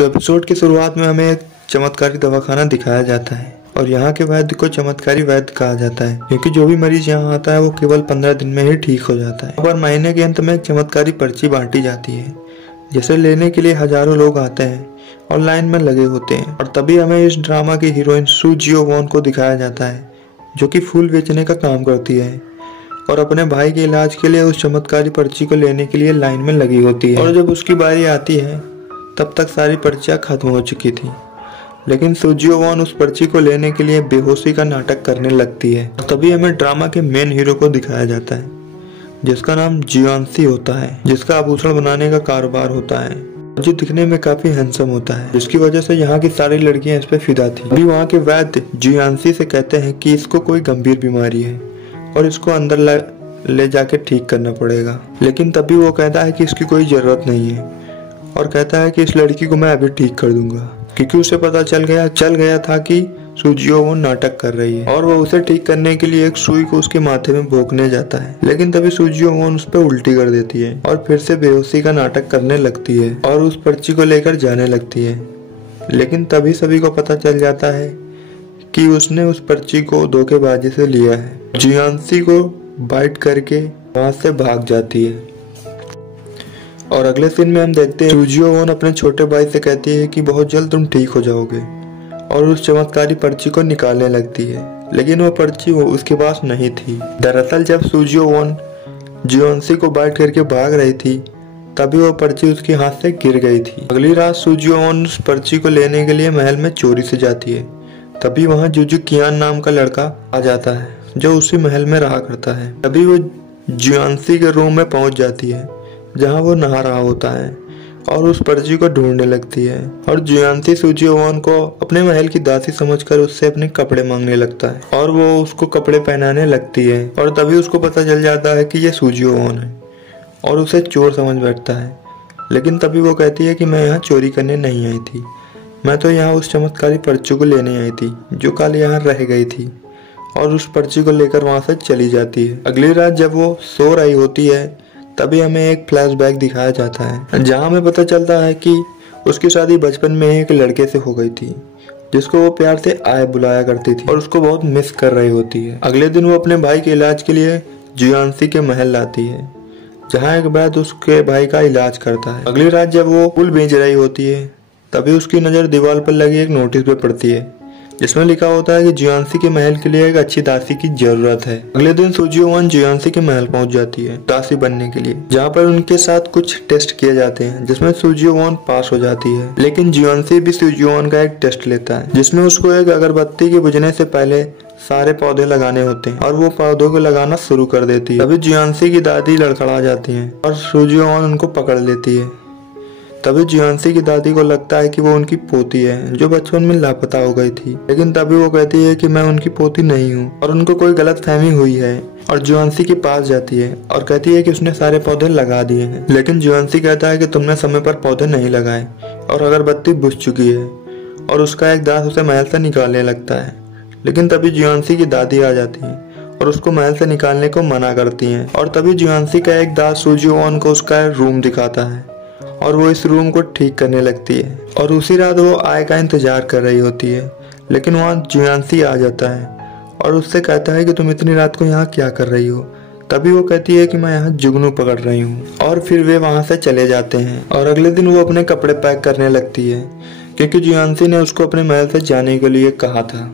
तो एपिसोड की शुरुआत में हमें एक चमत्कारी दवाखाना दिखाया जाता है और यहाँ के वैद्य को चमत्कारी वैद्य कहा जाता है क्योंकि जो भी मरीज यहाँ आता है वो केवल 15 दिन में ही ठीक हो जाता है। और महीने के अंत में एक चमत्कारी पर्ची बांटी जाती है जिसे लेने के लिए हजारों लोग आते हैं और लाइन में लगे होते हैं। और तभी हमें इस ड्रामा की हीरोइन सू जियो वॉन को दिखाया जाता है जो कि फूल बेचने का काम करती है और अपने भाई के इलाज के लिए उस चमत्कारी पर्ची को लेने के लिए लाइन में लगी होती है। और जब उसकी बारी आती है तब तक सारी पर्चियां खत्म हो चुकी थी, लेकिन सू जियो वॉन उस पर्ची को लेने के लिए बेहोशी का नाटक करने लगती है। तभी हमें ड्रामा के मेन हीरो को दिखाया जाता है जिसका नाम जियांसी होता है, जिसका आभूषण बनाने का कारोबार होता है, जो दिखने में काफी हैंडसम होता है, जिसकी वजह से यहाँ की सारी लड़कियां इस पे फिदा थी। अभी वहाँ के वैद्य जियांसी से कहते हैं कि इसको कोई गंभीर बीमारी है और इसको अंदर ले जाके ठीक करना पड़ेगा, लेकिन तभी वो कहता है कि इसकी कोई जरूरत नहीं है और कहता है कि इस लड़की को मैं अभी ठीक कर दूंगा, क्योंकि उसे पता चल गया था कि सू जियो वॉन नाटक कर रही है और वो उसे ठीक करने के लिए एक सुई को उसके माथे में भोंकने जाता है। लेकिन तभी सू जियो वॉन उस पर उल्टी कर देती है और फिर से बेहोशी का नाटक करने लगती है और उस पर्ची को लेकर जाने लगती है। लेकिन तभी सभी को पता चल जाता है कि उसने उस पर्ची को धोखेबाजी से लिया है। जियांसी को बाइट करके वहां से भाग जाती है और अगले सीन में हम देखते हैं सू जियो वॉन अपने छोटे भाई से कहती है कि बहुत जल्द तुम ठीक हो जाओगे और उस चमत्कारी पर्ची को निकालने लगती है, लेकिन वो पर्ची उसके पास नहीं थी। दरअसल जब सू जियो वॉन जियांसी को बाइट करके भाग रही थी तभी वो पर्ची उसके हाथ से गिर गई थी। अगली रात सू जियो वॉन उस पर्ची को लेने के लिए महल में चोरी से जाती है। तभी वहाँ जुजू कियान नाम का लड़का आ जाता है जो उसी महल में रहा करता है। तभी वो जियांसी के रूम में पहुंच जाती है जहाँ वो नहा रहा होता है और उस पर्ची को ढूंढने लगती है और जियांसी सू जियो वॉन को अपने महल की दासी समझकर उससे अपने कपड़े मांगने लगता है और वो उसको कपड़े पहनाने लगती है। और तभी उसको पता चल जाता है कि ये सू जियो वॉन है और उसे चोर समझ बैठता है। लेकिन तभी वो कहती है कि मैं यहाँ चोरी करने नहीं आई थी, मैं तो यहाँ उस चमत्कारी पर्ची को लेने आई थी जो कल यहाँ रह गई थी, और उस पर्ची को लेकर वहाँ से चली जाती है। अगली रात जब वो सो रही होती है तभी हमें एक फ्लैशबैक दिखाया जाता है जहाँ हमें पता चलता है कि उसकी शादी बचपन में एक लड़के से हो गई थी जिसको वो प्यार से आए बुलाया करती थी और उसको बहुत मिस कर रही होती है। अगले दिन वो अपने भाई के इलाज के लिए जियांसी के महल लाती है जहाँ एक वैद्य उसके भाई का इलाज करता है। अगली रात जब वो फूल बेच रही होती है तभी उसकी नज़र दीवार पर लगी एक नोटिस पे पड़ती है जिसमें लिखा होता है कि जियांसी के महल के लिए एक अच्छी दासी की जरूरत है। अगले दिन सू जियो वॉन जियांसी के महल पहुंच जाती है दासी बनने के लिए, जहां पर उनके साथ कुछ टेस्ट किए जाते हैं जिसमें सू जियो वॉन पास हो जाती है। लेकिन जियांसी भी सू जियो वॉन का एक टेस्ट लेता है जिसमें उसको एक अगरबत्ती के बुझने से पहले सारे पौधे लगाने होते हैं और वो पौधों को लगाना शुरू कर देती है। तभी जियांसी की दादी लड़खड़ा जाती है और सू जियो वॉन उनको पकड़ लेती है। तभी जियांसी की दादी को लगता है कि वो उनकी पोती है जो बचपन में लापता हो गई थी, लेकिन तभी वो कहती है कि मैं उनकी पोती नहीं हूँ और उनको कोई गलत फहमी हुई है और जियांसी के पास जाती है और कहती है कि उसने सारे पौधे लगा दिए हैं। लेकिन जियांसी कहता है कि तुमने समय पर पौधे नहीं लगाए और अगरबत्ती बुझ चुकी है और उसका एक दास उसे महल से निकालने लगता है। लेकिन तभी जियांसी की दादी आ जाती है और उसको महल से निकालने को मना करती है और तभी जियांसी का एक दास सू जियो वॉन को उसका रूम दिखाता है और वो इस रूम को ठीक करने लगती है। और उसी रात वो आय का इंतजार कर रही होती है, लेकिन वहाँ जियांसी आ जाता है और उससे कहता है कि तुम इतनी रात को यहाँ क्या कर रही हो। तभी वो कहती है कि मैं यहाँ जुगनू पकड़ रही हूँ और फिर वे वहाँ से चले जाते हैं। और अगले दिन वो अपने कपड़े पैक करने लगती है क्योंकि जियांसी ने उसको अपने महल से जाने के लिए कहा था।